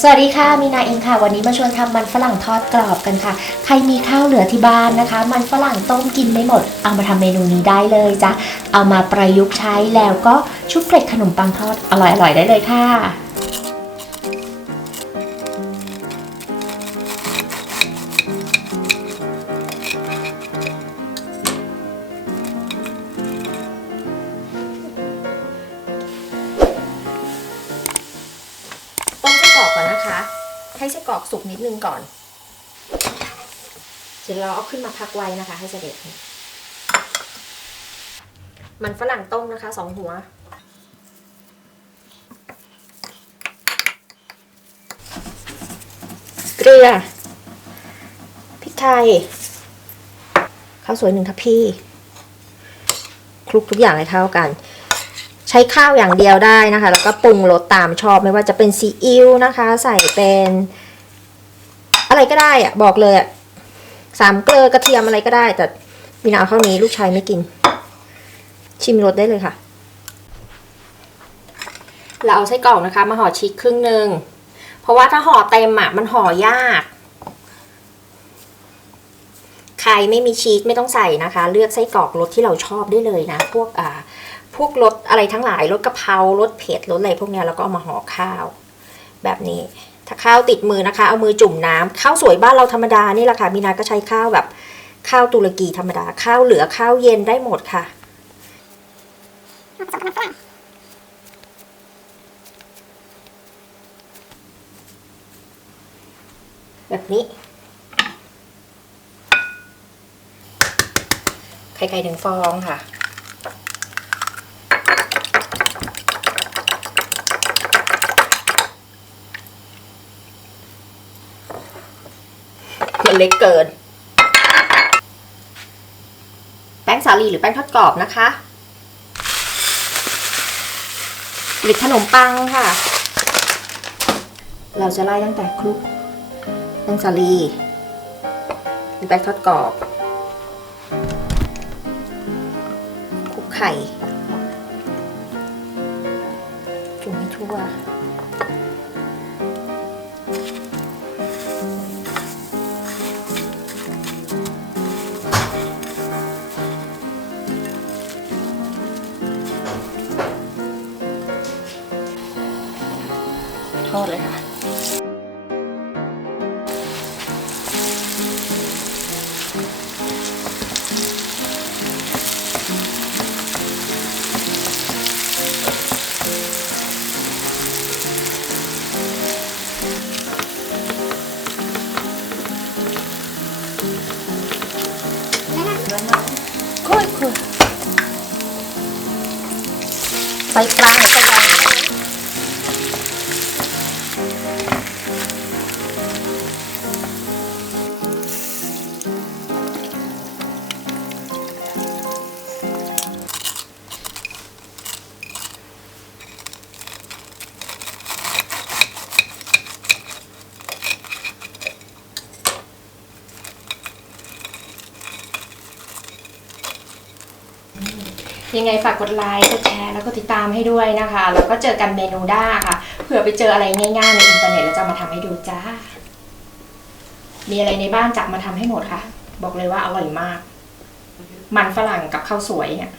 สวัสดีค่ะมีนาเองค่ะ วันนี้มาชวนทำมันฝรั่งทอดกรอบกันค่ะ ใครมีข้าวเหลือที่บ้านนะคะ มันฝรั่งต้มกินไม่หมด เอามาทำเมนูนี้ได้เลยจ้ะเอามาประยุกต์ใช้แล้วก็ชุบเกล็ดขนมปังทอดอร่อยๆได้เลยค่ะ ให้ไส้กรอกสุกนิดนึงก่อน เดี๋ยวเราเอาขึ้นมาพักไว้นะคะ ให้เสด็จ มันฝรั่งต้มนะคะสองหัว เกลือ พริกไทย ข้าวสวยหนึ่งทัพพี่ คลุกทุกอย่างให้เท่ากัน ใช้ข้าวอย่างเดียวได้นะคะ แล้วก็ปรุงรสตามชอบไม่ว่าจะเป็นซีอิ๊วนะคะ ใส่เป็น อะไรก็ได้อะบอกเลยอะสามเกลือกระเทียมอะไรก็ได้ แต่มีนาเอาเท่านี้ลูกชายไม่กิน ชิมรสได้เลยค่ะ เราเอาไส้กรอกนะคะ มาห่อชีสครึ่งหนึ่งเพราะว่าถ้าห่อเต็มอะมันห่อยาก ใครไม่มีชีสไม่ต้องใส่นะคะ เลือกไส้กรอกรสที่เราชอบได้เลยนะ พวกอ่า พวกรสอะไรทั้งหลายรสกะเพรารสเผ็ดรสอะไรพวกเนี้ยแล้วก็เอามาห่อข้าว แบบนี้ ถ้าข้าวติดมือนะคะ เอามือจุ่มน้ำข้าวสวยบ้านเราธรรมดานี่แหละค่ะมีนาก็ใช้ข้าวแบบข้าวตุรกีธรรมดา ข้าวเหลือข้าวเย็นได้หมดค่ะแบบนี้ ไข่ไก่หนึ่งฟองค่ะ มันเล็กเกิน แป้งสาลีหรือแป้งทอดกรอบนะคะหรือขนมปังค่ะ เราจะไล่ตั้งแต่คลุกแป้งสาลีหรือแป้งทอดกรอบคลุกไข่จุ่มให้ทั่ว ทอดเลยค่ะคุยคุยไฟกลางหรือไฟแยังไงฝากกดไลค์กดแชร์แล้วก็ติดตามให้ด้วยนะคะ แล้วก็เจอกันเมนูด้าค่ะ เผื่อไปเจออะไรง่ายๆในอินเทอร์เน็ตแล้วจะมาทำให้ดูจ้า มีอะไรในบ้านจับมาทำให้หมดค่ะ บอกเลยว่าอร่อยมาก มันฝรั่งกับข้าวสวยเนี่ย